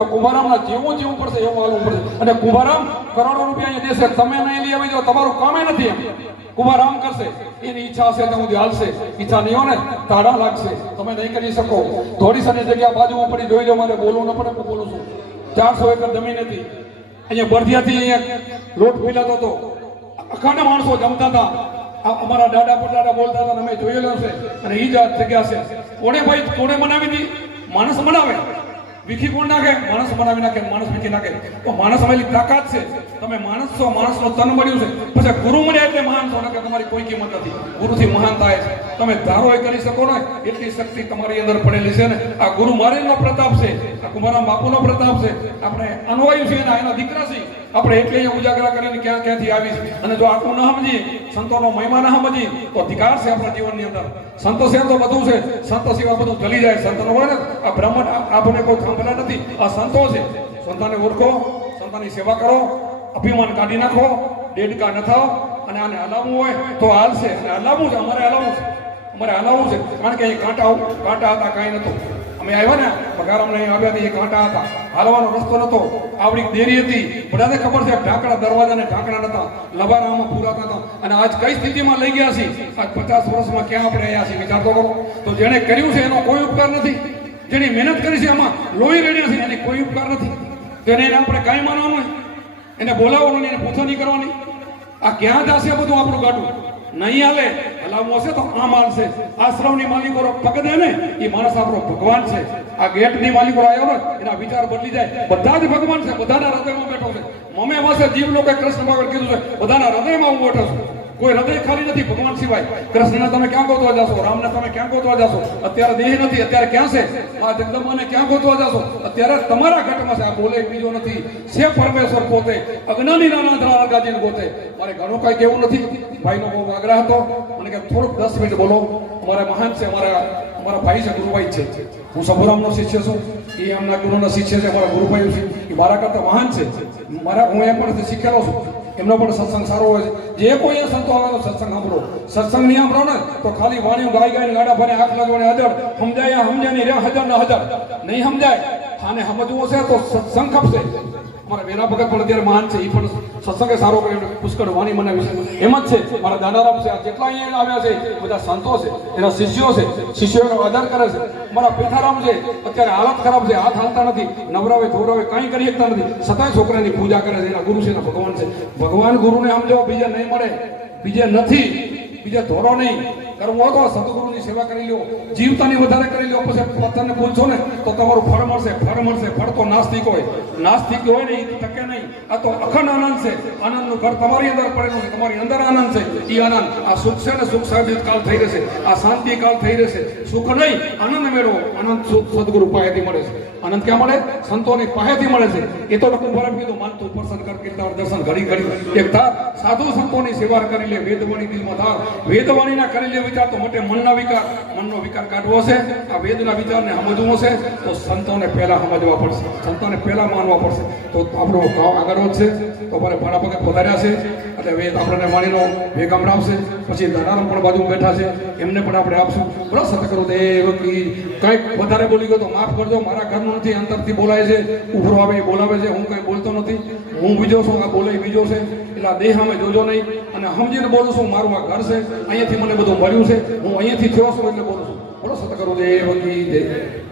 કુંભારામના જેવું જીવવું પડશે એવું હાલવું પડશે અને કુંભારામ કરોડો રૂપિયા અહીંયા દેશે તમે નહીં લઈ આવી જાઓ તમારું કામે નથી એમ કુંભારામ કરશે એની ઈચ્છા હશે તો હું હાલશે ઈચ્છા નહીં હોય ને તાળા લાગશે તમે નહીં કરી શકો થોડી સની જગ્યા બાજુમાં પડી જોઈ લો મારે બોલવું ન પડે હું બોલું છું 400 એકર જમીન હતી અહીંયા બરધિયાથી અહીંયા લોટ મિલાતો હતો અખંડ માણસો જમતા હતા અમારા દાદા પરદાદા બોલતા હતા અમે જોયેલો છે અને એ જ જગ્યા છે કોણે ભાઈ કોણે બનાવી હતી માણસ બનાવે વિખી કોણ નાખે માણસ બનાવી નાખે માણસ વિખી નાખે તો માણસ આવેલી તાકાત છે તમે માણસ છો માણસનો તન મળ્યું છે પછી ગુરુ મળ્યા એટલે મહાન છો કે તમારી કોઈ કિંમત નથી ગુરુથી મહાન થાય છે તમે ધારો એ કરી શકો ને એટલી શક્તિ તમારી અંદર પડેલી છે ને આ ગુરુ મહારાજનો પ્રતાપ છે આ કુંભારામ બાપુનો પ્રતાપ છે આપણે અનવાયું છે એના દીકરા છે આપણે એટલે અહીંયા ઉજાગરા કરીને ક્યાંથી આવી છે અને જો આટલું ન સમજીએ સંતોનો મહિમા ન સમજીએ તો અધિકાર છે આપણા જીવનની અંદર સંતો છે તો બધું છે સંતો સિવાય બધું ચલી જાય સંતનો હોય ને આ બ્રહ્મણ આપણને કોઈ થાંભલા નથી આ સંતો છે સંતોને ઓળખો સંતોની સેવા કરો અભિમાન કાઢી નાખો દેડકા ન થાઓ અને આને હલાવવું હોય તો હાલશે અને હલાવવું છે અમારે હલાવવું છે કારણ કે અહીં કાંટા હતા કાંઈ નહોતું અમે આવ્યા ને પગાર અમને આવ્યા હતા એ કાંટા હતા હાલવાનો રસ્તો નહોતો આવડી દેરી હતી બધાને ખબર છે ઢાંકણા દરવાજા ને ઢાંકણા નતા લબારામાં પૂરાતા હતા અને આજ કઈ સ્થિતિમાં લઈ ગયા છીએ આજ 50 વર્ષમાં ક્યાં આપણે આવ્યા છીએ વિચાર તો કરો તો જેણે કર્યું છે એનો કોઈ ઉપકાર નથી જેની મહેનત કરી છે એમાં લોહી રેડ્યા છે એની કોઈ ઉપકાર નથી તેને આપણે કાંઈ માનવાનું એને બોલાવવાનું નહીં એને પૂછો નહીં કરવાની આ ક્યાં જશે બધું આપણું ગાડું નહીં હાલે હલાવવું હશે તો આમ હાલશે આશ્રમની માલિકો પગ દે ને એ માણસ આપણો ભગવાન છે આ ગેટની માલિકો આવ્યો ને એના વિચાર બદલી જાય બધા જ ભગવાન છે બધાના હૃદયમાં બેઠો છે મમે પાસે જીવ લોકો કૃષ્ણ ભગવાન કીધું છે બધાના હૃદયમાં હું બેઠો છું કોઈ હૃદય ખાલી નથી ભગવાન સિવાય કૃષ્ણને તમે ક્યાં ગોતવા જશો રામને તમે ક્યાં ગોતવા જશો અત્યારે દેહ નથી અત્યારે ક્યાં છે આ જગદંબાને ક્યાં ગોતવા જશો અત્યારે તમારા ઘટમાં છે આ બોલે બીજો નથી છે પરમેશ્વર પોતે અજ્ઞાની નાના ગાજીને ગોતે મારે ઘણું કઈ કેવું નથી ભાઈનો બહુ આગ્રહ હતો મને કે થોડુંક 10 મિનિટ બોલો અમારા મહાન છે અમારા ભાઈ છે ગુરુભાઈ છે હું સભુરામનો શિષ્ય છું એ એમના ગુરુનો શિષ્ય છે અમારા ગુરુભાઈ છે એ મારા કરતા મહાન છે હું એ પણ શીખેલો છું એમનો પણ સત્સંગ સારો હોય છે જે કોઈ સંતો આવે તો સત્સંગ સાંભળો સત્સંગ નહીં સાંભળો ને તો ખાલી વાણીઓ ગાય ગાડા ફરે આંખ લગાવને હજાર સમજાય નહીં રહ્યા હજાર નહીં સમજાય આને સમજવું હશે તો સત્સંગ ખપશે મારા વેરા ભગત પણ અત્યારે મહાન છે એ પણ સત્સંગે સારો કર્યો પુષ્કળ વાણી મને વિશે એમ જ છે મારા દાદારામ છે આ જેટલા અહીંયા આવ્યા છે બધા સંતો છે એના શિષ્યો છે શિષ્યોનો આદર કરે છે મારા પિતારામ છે અત્યારે હાલત ખરાબ છે હાથ હાલતા નથી નવરાવે ધોરાવે કાંઈ કરી શકતા નથી છતાંય છોકરાની પૂજા કરે છે એના ગુરુ છે એના ભગવાન છે ભગવાન ગુરુને સમજો બીજા નહીં મળે બીજે નથી બીજે ધોરો નહીં કરવું હોય તો સદગુરુની સેવા કરી લો જીવતાની વધારે કરી લો પછી પથ્થરને પૂછો ને તો તમારું ફળ મળશે ફળ તો નાસ્તિક હોય ને એ ટકે નહીં આ તો અખંડ આનંદ છે આનંદનું ઘર તમારી અંદર પડેલું છે તમારી અંદર આનંદ છે એ આનંદ આ સુખ છે ને સુખ સાબિત કાલ થઈ રહેશે આ શાંતિ કાલ થઈ રહેશે સુખ નહીં આનંદ મેળવો આનંદ સુખ સદગુરુ પાસેથી મળે છે આનંદ ક્યાં મળે સંતોની પાસેથી મળે છે એ તો લોકો બરાબર કીધું માનતું પ્રસન્ન કર કીર્તન દર્શન ઘડી એક તાર સાધુ સંતોની સેવા કરી લે વેદવાણી દિલમાં ધાર વેદવાણીના કરી લે વિચાર તો મોટે મનનો વિકાર કાઢવો છે આ વેદના વિચારને સમજવું હશે તો સંતોને પહેલા સમજવા પડશે સંતોને પહેલા માનવા પડશે તો આપણો ભાવ આગળ વધશે તો અમારે ભાડા પગે પધાર્યા છે એટલે વેદ આપણને વાણીનો વેગ સંભળાવશે પછી દાદારામ પણ બાજુ બેઠા છે એમને પણ આપણે આપશું બરાબર સતકરું દેવ કી કંઈક વધારે બોલી ગયો તો માફ કરજો મારા ઘરનું નથી અંતરથી બોલાય છે ઉભરો આવે એ બોલાવે છે હું કંઈ બોલતો નથી હું બીજો છું આ બોલે બીજો છે એટલે આ દેહ અમે જોજો નહીં અને સમજીને બોલું છું મારું આ ઘર છે અહીંયાથી મને બધું મળ્યું છે હું અહીંયાથી થયો છું એટલે બોલું છું બોલો સતકરું દેવ કી જય